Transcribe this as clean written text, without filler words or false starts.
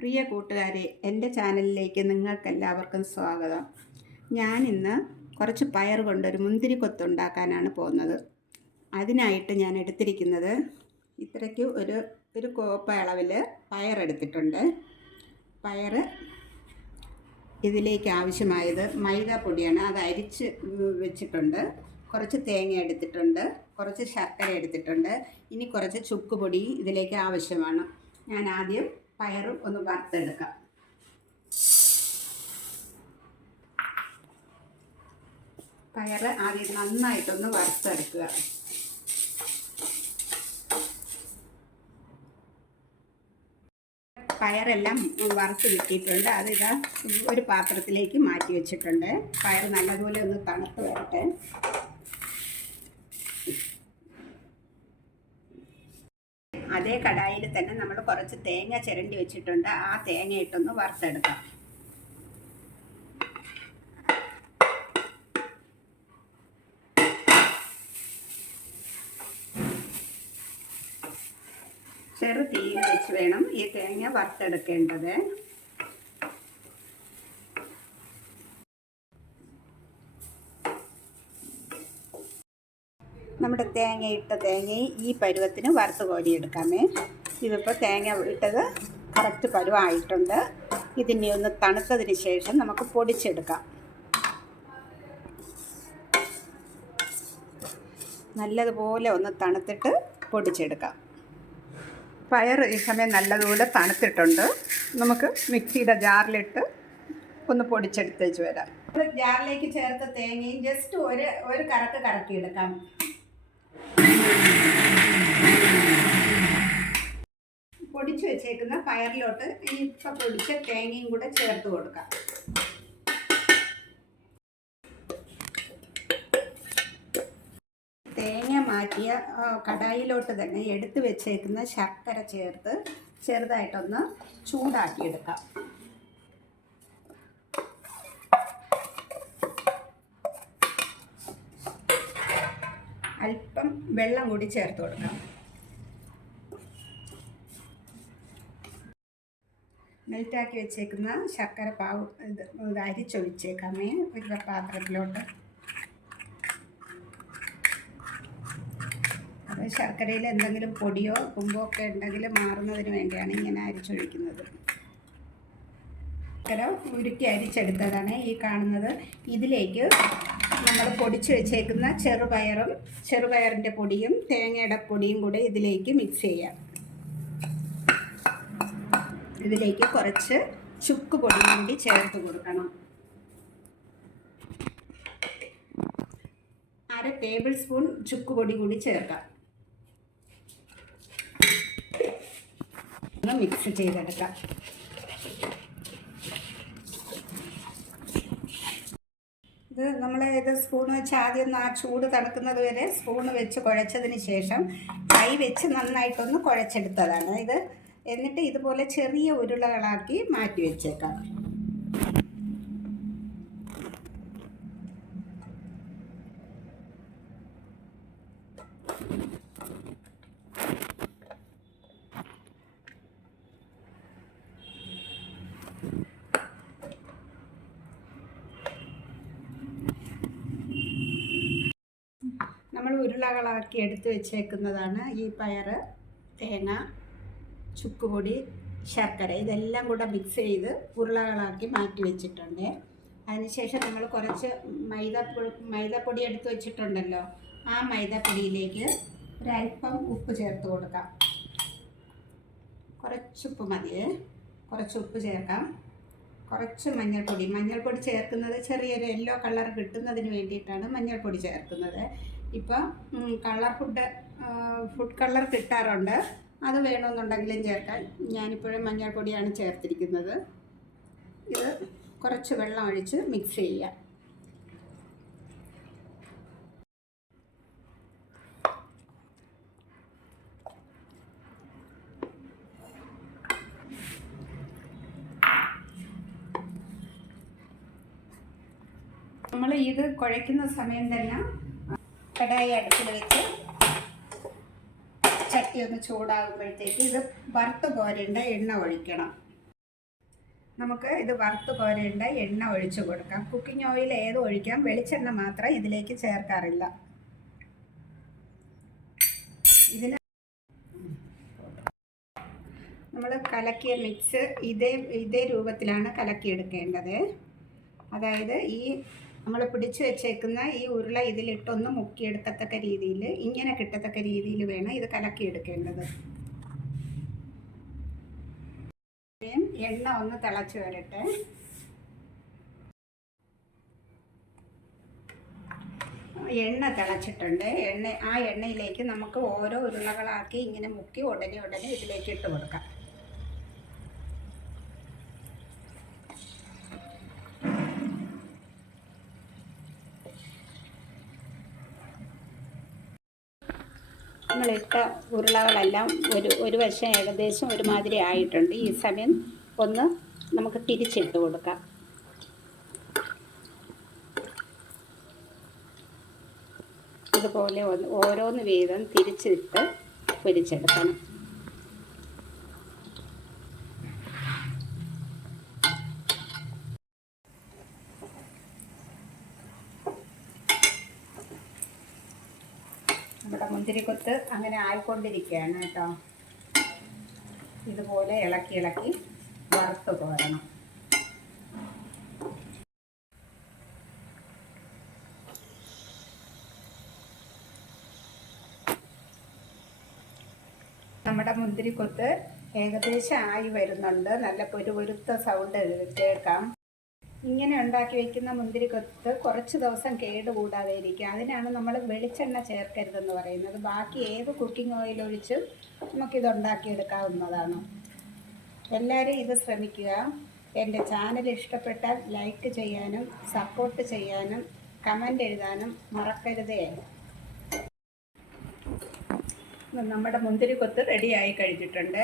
പ്രിയ കൂട്ടുകാരെ, എൻ്റെ ചാനലിലേക്ക് നിങ്ങൾക്കെല്ലാവർക്കും സ്വാഗതം. ഞാനിന്ന് കുറച്ച് പയർ കൊണ്ടൊരു മുന്തിരി കൊത്തുണ്ടാക്കാനാണ് പോകുന്നത്. അതിനായിട്ട് ഞാൻ എടുത്തിരിക്കുന്നത് ഇത്രയ്ക്ക് ഒരു കോപ്പ അളവിൽ പയറെടുത്തിട്ടുണ്ട്. പയർ ഇതിലേക്ക് ആവശ്യമായത് മൈദാപ്പൊടിയാണ്, അത് അരിച്ച് വെച്ചിട്ടുണ്ട്. കുറച്ച് തേങ്ങ എടുത്തിട്ടുണ്ട്, കുറച്ച് ശർക്കര എടുത്തിട്ടുണ്ട്. ഇനി കുറച്ച് ചുക്ക് പൊടി ഇതിലേക്ക് ആവശ്യമാണ്. ഞാൻ ആദ്യം പയർ ഒന്ന് വറുത്തെടുക്കാം. പയർ ആദ്യം നന്നായിട്ടൊന്ന് വറുത്തെടുക്കുക. പയറെല്ലാം വറുത്ത് കിട്ടിയിട്ടുണ്ട്. അതിതാ ഒരു പാത്രത്തിലേക്ക് മാറ്റി വെച്ചിട്ടുണ്ട്. പയർ നല്ലപോലെ ഒന്ന് തണുത്ത് വരട്ടെ. അതേ കടായിൽ തന്നെ നമ്മൾ കുറച്ച് തേങ്ങ ചിരണ്ടി വെച്ചിട്ടുണ്ട്. ആ തേങ്ങ ഇട്ടൊന്ന് വറുത്തെടുക്കാം. ചെറു തീയിൽ വെച്ച് വേണം ഈ തേങ്ങ വറുത്തെടുക്കേണ്ടത്. നമ്മുടെ തേങ്ങയും ഈ പരുവത്തിന് വറുത്ത് കോരിയെടുക്കാമേ. ഇതിപ്പോൾ തേങ്ങ ഇട്ടത് കറക്റ്റ് പരുവമായിട്ടുണ്ട്. ഇതിനെ ഒന്ന് തണുത്തതിന് ശേഷം നമുക്ക് പൊടിച്ചെടുക്കാം. നല്ലതുപോലെ ഒന്ന് തണുത്തിട്ട് പൊടിച്ചെടുക്കാം. പയർ ഈ സമയം നല്ലതുപോലെ തണുത്തിട്ടുണ്ട്. നമുക്ക് മിക്സിയുടെ ജാറിലിട്ട് ഒന്ന് പൊടിച്ചെടുത്തേച്ച് വരാം. ജാറിലേക്ക് ചേർത്ത തേങ്ങയും ജസ്റ്റ് ഒരു കറക്കിയെടുക്കാം. പൊടിച്ച് വെച്ചേക്കുന്ന പയറിലോട്ട് ഇപ്പം പൊടിച്ച തേങ്ങയും കൂടെ ചേർത്ത് കൊടുക്കാം. തേങ്ങ മാറ്റിയ കടായിലോട്ട് തന്നെ എടുത്ത് വെച്ചേക്കുന്ന ശർക്കര ചേർത്ത് ചെറുതായിട്ടൊന്ന് ചൂടാക്കിയെടുക്കാം. അല്പം വെള്ളം കൂടി ചേർത്ത് കൊടുക്കാം. മെൽറ്റാക്കി വെച്ചേക്കുന്ന ശർക്കര പാവ് ഇത് അരിച്ചൊഴിച്ചേക്കാമേ ഒരു പാത്രത്തിലോട്ട്. അത് ശർക്കരയിൽ എന്തെങ്കിലും പൊടിയോ കുമ്പോ ഒക്കെ ഉണ്ടെങ്കിൽ മാറുന്നതിന് വേണ്ടിയാണ് ഇങ്ങനെ അരിച്ചൊഴിക്കുന്നത്. ശർക്കര ഉരുക്കി അരിച്ചെടുത്തതാണ് ഈ കാണുന്നത്. ഇതിലേക്ക് നമ്മൾ പൊടിച്ച് വെച്ചേക്കുന്ന ചെറുപയറിൻ്റെ പൊടിയും തേങ്ങയുടെ പൊടിയും കൂടെ ഇതിലേക്ക് മിക്സ് ചെയ്യാം. ഇതിലേക്ക് കുറച്ച് ചുക്ക് പൊടിയും കൂടി ചേർത്ത് കൊടുക്കണം. 1/2 ടേബിൾ സ്പൂൺ ചുക്ക് പൊടി കൂടി ചേർക്കാം. ഒന്ന് മിക്സ് ചെയ്തെടുക്കാം. ഇത് സ്പൂൺ വെച്ച് ആദ്യം ഒന്ന് ആ ചൂട് തണുക്കുന്നത് വരെ സ്പൂണ് വെച്ച് കുഴച്ചതിന് ശേഷം കൈ വെച്ച് നന്നായിട്ടൊന്ന് കുഴച്ചെടുത്തതാണ് ഇത്. എന്നിട്ട് ഇതുപോലെ ചെറിയ ഉരുളകളാക്കി മാറ്റി വെച്ചേക്കാം. നമ്മൾ ഉരുളകളാക്കി എടുത്ത് വെച്ചേക്കുന്നതാണ് ഈ പയർ, തേങ്ങ, ചുക്കുപൊടി, ശർക്കര ഇതെല്ലാം കൂടെ മിക്സ് ചെയ്ത് ഉരുളകളാക്കി മാറ്റി വെച്ചിട്ടുണ്ട്. അതിനുശേഷം നമ്മൾ കുറച്ച് മൈദപ്പൊടി എടുത്ത് വെച്ചിട്ടുണ്ടല്ലോ, ആ മൈദപ്പൊടിയിലേക്ക് ഒരല്പം ഉപ്പ് ചേർത്ത് കൊടുക്കാം. കുറച്ചുപ്പ് മതിയേ, കുറച്ച് ഉപ്പ് ചേർക്കാം. കുറച്ച് മഞ്ഞൾപ്പൊടി ചേർക്കുന്നത് ചെറിയൊരു യെല്ലോ കളർ കിട്ടുന്നതിന് വേണ്ടിയിട്ടാണ് മഞ്ഞൾപ്പൊടി ചേർക്കുന്നത്. ഇപ്പം ഫുഡ് കളർ കിട്ടാറുണ്ട്, അത് വേണമെന്നുണ്ടെങ്കിലും ചേർക്കാം. ഞാനിപ്പോഴും മഞ്ഞൾപ്പൊടിയാണ് ചേർത്തിരിക്കുന്നത്. ഇത് കുറച്ച് വെള്ളം ഒഴിച്ച് മിക്സ് ചെയ്യാം. നമ്മൾ ഇത് കുഴയ്ക്കുന്ന സമയം തന്നെ കടായി അടുപ്പിൽ വെച്ച് ചട്ടി ഒന്ന് ചൂടാകുമ്പോഴത്തേക്ക് ഇത് വറുത്ത് കോരേണ്ട എണ്ണ ഒഴിക്കണം. നമുക്ക് ഇത് വറുത്ത് കോരേണ്ട എണ്ണ ഒഴിച്ചു കൊടുക്കാം. കുക്കിംഗ് ഓയിൽ ഏത് ഒഴിക്കാം, വെളിച്ചെണ്ണ മാത്രം ഇതിലേക്ക് ചേർക്കാറില്ല. ഇതിന് നമ്മൾ കലക്കിയ മിക്സ് ഇതേ രൂപത്തിലാണ് കലക്കിയെടുക്കേണ്ടത്. അതായത് ഈ നമ്മൾ പിടിച്ചു വെച്ചേക്കുന്ന ഈ ഉരുള ഇതിലിട്ടൊന്ന് മുക്കിയെടുക്കത്തക്ക രീതിയിൽ, ഇങ്ങനെ കിട്ടത്തക്ക രീതിയിൽ വേണം ഇത് കലക്കിയെടുക്കേണ്ടത്. എണ്ണ ഒന്ന് തിളച്ച് വരട്ടെ. എണ്ണ തിളച്ചിട്ടുണ്ട്. ആ എണ്ണയിലേക്ക് നമുക്ക് ഓരോ ഉരുളകളാക്കി ഇങ്ങനെ മുക്കി ഉടനെ ഇതിലേക്ക് ഇട്ട് കൊടുക്കാം. നമ്മളിട്ട ഉരുളകളെല്ലാം ഒരു വശം ഏകദേശം ഒരുമാതിരി ആയിട്ടുണ്ട്. ഈ സമയം ഒന്ന് നമുക്ക് തിരിച്ചിട്ട് കൊടുക്കാം. ഇതുപോലെ ഓരോന്ന് വീതം തിരിച്ചിട്ട് പൊരിച്ചെടുക്കണം. നമ്മുടെ മുന്തിരിക്കൊത്ത് അങ്ങനെ ആയിക്കൊണ്ടിരിക്കുകയാണ് കേട്ടോ. ഇതുപോലെ ഇളക്കി വറുത്ത് കോരണം. നമ്മുടെ മുന്തിരിക്കൊത്ത് ഏകദേശം ആയി വരുന്നുണ്ട്. നല്ല പൊരുത്ത സൗണ്ട് കേൾക്കാം. ഇങ്ങനെ ഉണ്ടാക്കി വയ്ക്കുന്ന മുന്തിരിക്കൊത്ത് കുറച്ച് ദിവസം കേടുകൂടാതെ ഇരിക്കുക. അതിനാണ് നമ്മൾ വെളിച്ചെണ്ണ ചേർക്കരുതെന്ന് പറയുന്നത്. ബാക്കി ഏത് കുക്കിംഗ് ഓയിൽ ഒഴിച്ച് നമുക്കിത് ഉണ്ടാക്കിയെടുക്കാവുന്നതാണ്. എല്ലാവരും ഇത് ശ്രമിക്കുക. എൻ്റെ ചാനൽ ഇഷ്ടപ്പെട്ടാൽ ലൈക്ക് ചെയ്യാനും സപ്പോർട്ട് ചെയ്യാനും കമൻ്റ് എഴുതാനും മറക്കരുതേ. നമ്മുടെ മുന്തിരിക്കൊത്ത് റെഡിയായി കഴിഞ്ഞിട്ടുണ്ട്.